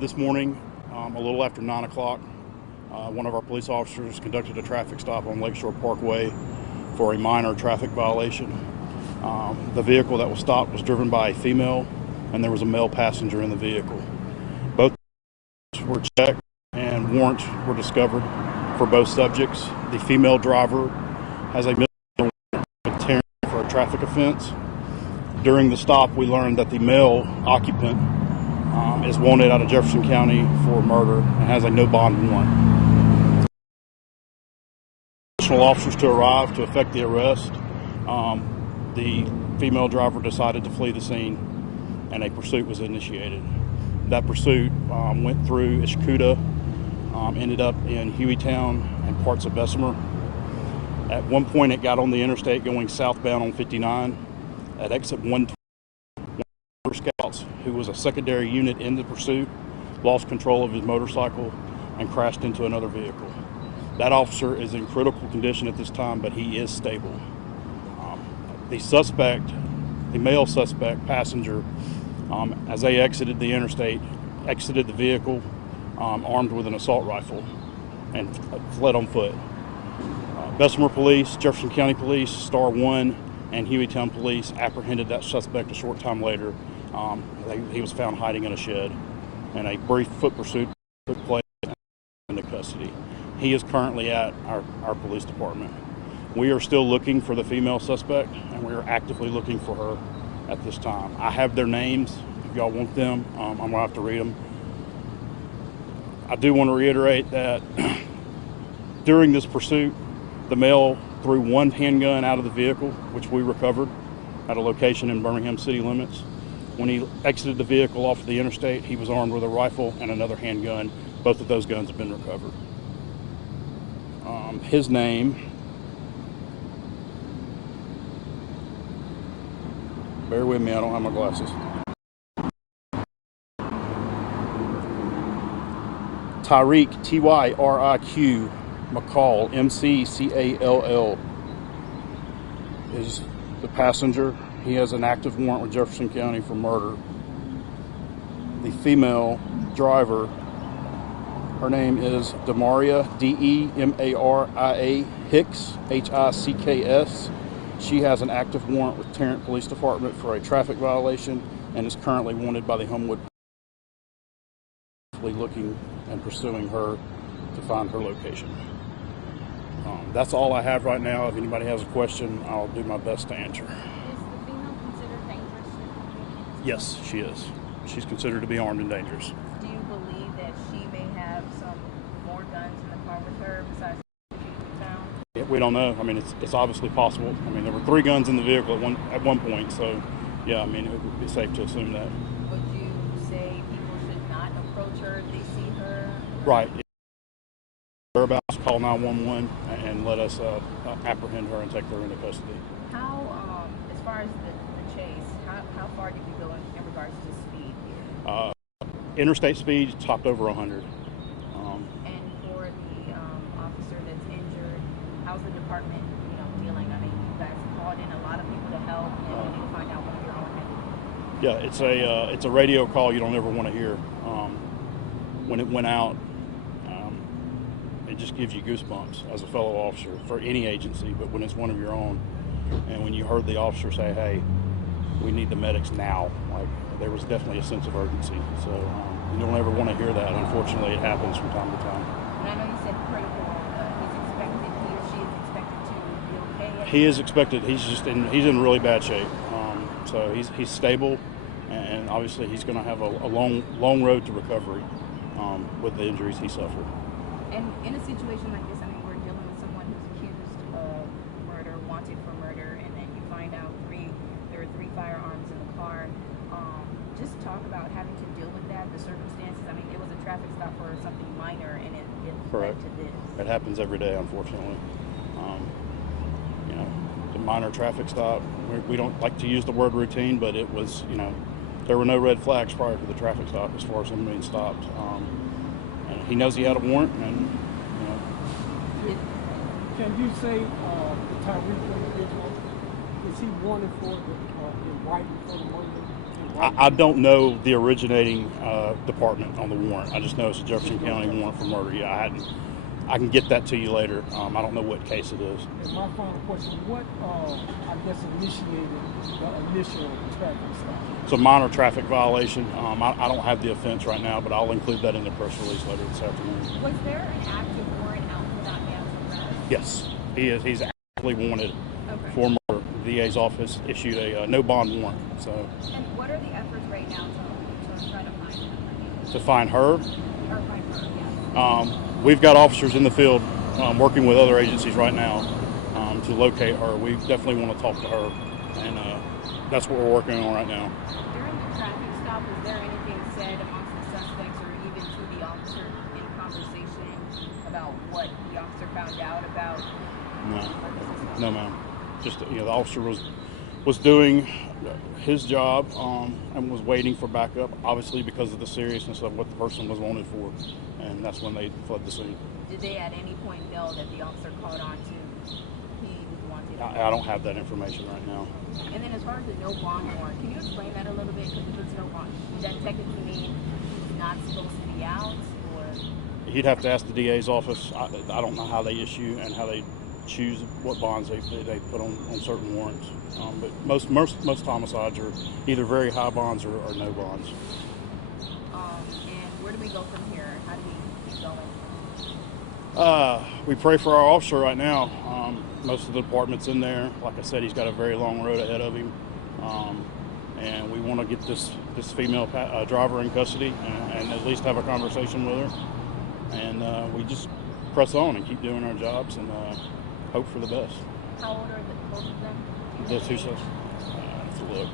This morning, a little after 9 o'clock, one of our police officers conducted a traffic stop on Lakeshore Parkway for a minor traffic violation. The vehicle that was stopped was driven by a female, and there was a male passenger in the vehicle. Both were checked, and warrants were discovered for both subjects. The female driver has a misdemeanor warrant for a traffic offense. During the stop, we learned that the male occupant is wanted out of Jefferson County for murder and has a no bond warrant. Additional officers to arrive to effect the arrest. The female driver decided to flee the scene, and a pursuit was initiated. That pursuit went through Ishkuda, ended up in Hueytown and parts of Bessemer. At one point, it got on the interstate going southbound on 59. At exit 120, Scouts, who was a secondary unit in the pursuit, lost control of his motorcycle and crashed into another vehicle. That officer is in critical condition at this time, but he is stable. The male suspect passenger, as they exited the interstate, exited the vehicle armed with an assault rifle and fled on foot. Bessemer Police, Jefferson County Police, Star 1, and Hueytown Police apprehended that suspect a short time later. He was found hiding in a shed, and a brief foot pursuit took place into custody. He is currently at our police department. We are still looking for the female suspect, and we are actively looking for her at this time. I have their names. If y'all want them, I'm going to have to read them. I do want to reiterate that during this pursuit, the male threw one handgun out of the vehicle, which we recovered at a location in Birmingham city limits. When he exited the vehicle off the interstate, he was armed with a rifle and another handgun. Both of those guns have been recovered. His name, bear with me, I don't have my glasses. Tyriq, T-Y-R-I-Q, McCall, M-C-C-A-L-L, is the passenger. He has an active warrant with Jefferson County for murder. The female driver, her name is Demaria, D-E-M-A-R-I-A, Hicks, H-I-C-K-S. She has an active warrant with Tarrant Police Department for a traffic violation and is currently wanted by the Homewood. Looking and pursuing her to find her location. That's all I have right now. If anybody has a question, I'll do my best to answer. Is the female considered dangerous? Yes, she is. She's considered to be armed and dangerous. Do you believe that she may have some more guns in the car with her besides the two you found? Yeah, we don't know. I mean, it's obviously possible. I mean, there were 3 guns in the vehicle at one point, so yeah, I mean, it would be safe to assume that. Would you say people should not approach her if they see her? Right. Whereabouts, call 911 and let us apprehend her and take her into custody. How, as far as the chase, how far did you go in regards to speed here? Interstate speed topped over 100. And for the officer that's injured, how's the department, dealing? I mean, you guys called in a lot of people to help, and you need to find out one of your own had. Yeah, it's a radio call you don't ever want to hear. When it went out, it just gives you goosebumps as a fellow officer for any agency, but when it's one of your own, and when you heard the officer say, "Hey, we need the medics now," like there was definitely a sense of urgency. So you don't ever want to hear that. Unfortunately, it happens from time to time. And I know you said critical. He or she is expected to be okay. He is expected. He's in really bad shape. So he's stable, and obviously he's going to have a long road to recovery with the injuries he suffered. And in a situation like this, I mean, we're dealing with someone who's accused of murder, wanted for murder, and then you find out there are 3 firearms in the car. Just talk about having to deal with that, the circumstances. I mean, it was a traffic stop for something minor, and it led to this. It happens every day, unfortunately. The minor traffic stop. We don't like to use the word routine, but it was, there were no red flags prior to the traffic stop as far as him being stopped. And he knows he had a warrant, and Can you say the Tyriq individual, is he wanted for the in writing for the murder? I don't know the originating department on the warrant. I just know it's a Jefferson County warrant for murder. Yeah, I can get that to you later. I don't know what case it is. And my final question: what, I guess, initiated the initial traffic stop? It's a minor traffic violation. I don't have the offense right now, but I'll include that in the press release later this afternoon. Was there an active warrant out for that man's arrest? Yes, he is. He's actively wanted for murder. The DA's office issued a no bond warrant. So. And what are the efforts right now to try to find him? To find her? Or find her, yes. We've got officers in the field working with other agencies right now to locate her. We definitely want to talk to her, and that's what we're working on right now. During the traffic stop, was there anything said amongst the suspects or even to the officer in conversation about what the officer found out about? No, ma'am. Just the officer was doing his job and was waiting for backup, obviously because of the seriousness of what the person was wanted for, and that's when they fled the scene. Did they at any point know that the officer caught on to he wanted? I don't have that information right now. And then as far as the no bond warrant, can you explain that a little bit? Because if it's no bond, does that technically mean he's not supposed to be out, or? You'd have to ask the DA's office. I don't know how they issue and how they choose what bonds they put on certain warrants. But most homicides are either very high bonds or no bonds. And where do we go from here? How do we keep going? We pray for our officer right now. Most of the department's in there. Like I said, he's got a very long road ahead of him. And we want to get this female driver in custody and at least have a conversation with her. And we just press on and keep doing our jobs and hope for the best. How old are both of them? The two suspects. Let's look.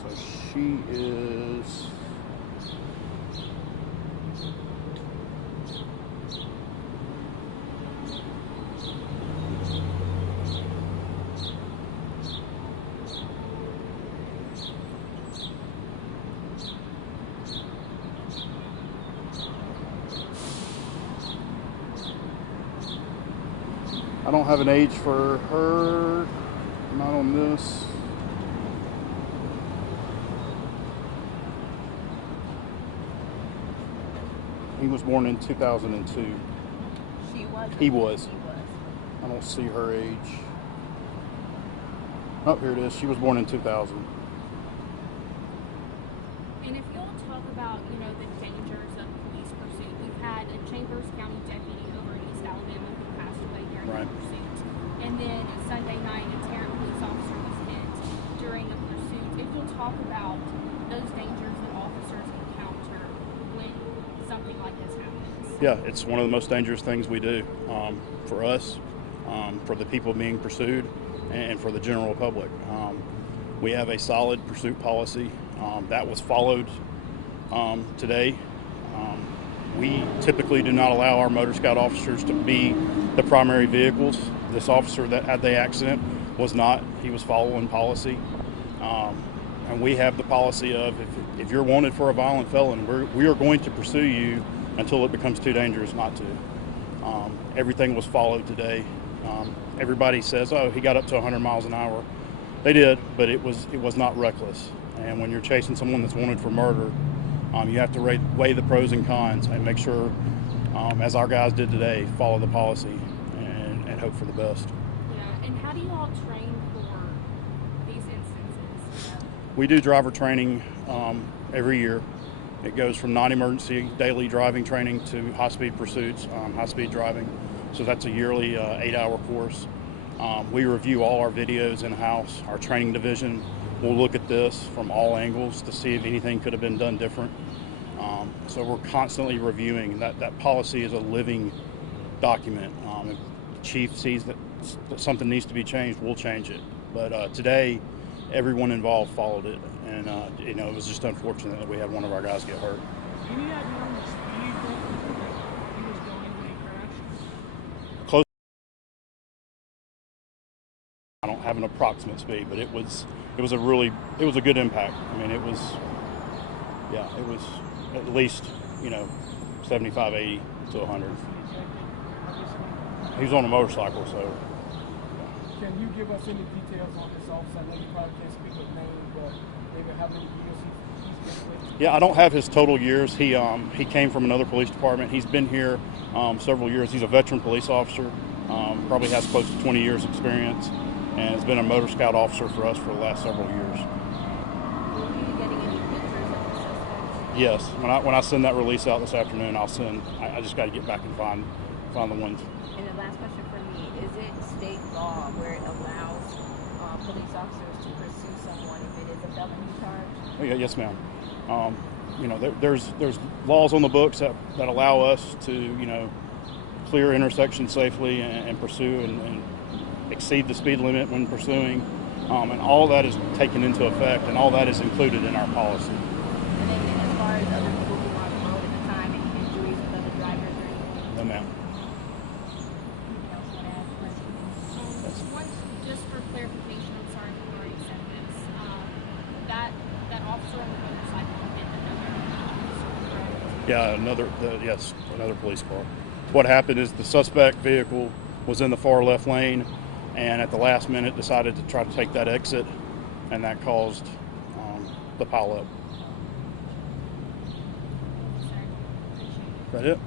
So she is. I don't have an age for her, not on this. He was born in 2002. She was? He was. He was. I don't see her age. Oh, here it is. She was born in 2000. And if you'll talk about, the dangers of police pursuit, we've had a Chambers County deputy over in East Alabama who passed away during the pursuit. And then Sunday night, a Tarrant police officer was hit during the pursuit. If you'll talk about those dangers that officers encounter when something like this happens. Yeah, it's one of the most dangerous things we do for us, for the people being pursued, and for the general public. We have a solid pursuit policy that was followed today. We typically do not allow our Motor Scout officers to be the primary vehicles. This officer that had the accident was not. He was following policy. And we have the policy of if you're wanted for a violent felon, we are going to pursue you until it becomes too dangerous not to. Everything was followed today. Everybody says, oh, he got up to 100 miles an hour. They did, but it was not reckless. And when you're chasing someone that's wanted for murder, you have to weigh the pros and cons and make sure, as our guys did today, follow the policy and hope for the best. Yeah, and how do you all train for these instances? We do driver training every year. It goes from non-emergency daily driving training to high-speed pursuits, high-speed driving. So that's a yearly 8-hour course. We review all our videos in-house. Our training division will look at this from all angles to see if anything could have been done different. So we're constantly reviewing. That policy is a living document. If the chief sees that something needs to be changed, we'll change it. But today, everyone involved followed it, and it was just unfortunate that we had one of our guys get hurt. Any idea on the speed that he was going when he crashed? Close. I don't have an approximate speed, but it was a good impact. I mean, it was at least 75, 80 to 100. He was on a motorcycle, so. Yeah. Can you give us any details on this officer? I know you probably can't speak with name, but maybe how many years he's been with? Yeah, I don't have his total years. He came from another police department. He's been here several years. He's a veteran police officer. Probably has close to 20 years experience, and has been a motor scout officer for us for the last several years. Will you be getting any pictures of the suspects? Yes, when I send that release out this afternoon, I'll send. I just got to get back and find the ones. And the last question for me, is it state law where it allows police officers to pursue someone if it is a felony charge? Oh, yeah, yes, ma'am. There's laws on the books that allow us to clear intersections safely and pursue and exceed the speed limit when pursuing, and all that is taken into effect, and all that is included in our policy. And then as far as other people who were on the road at the time, any injuries with other drivers or anything? No, ma'am. Anything else you want to add, Leslie? One, just for clarification, I'm sorry if you already said this. That officer on the motorcycle hit another officer, correct? Yeah, another police car. What happened is the suspect vehicle was in the far left lane, and at the last minute decided to try to take that exit, and that caused the pileup. Sorry. Appreciate it. Is that it?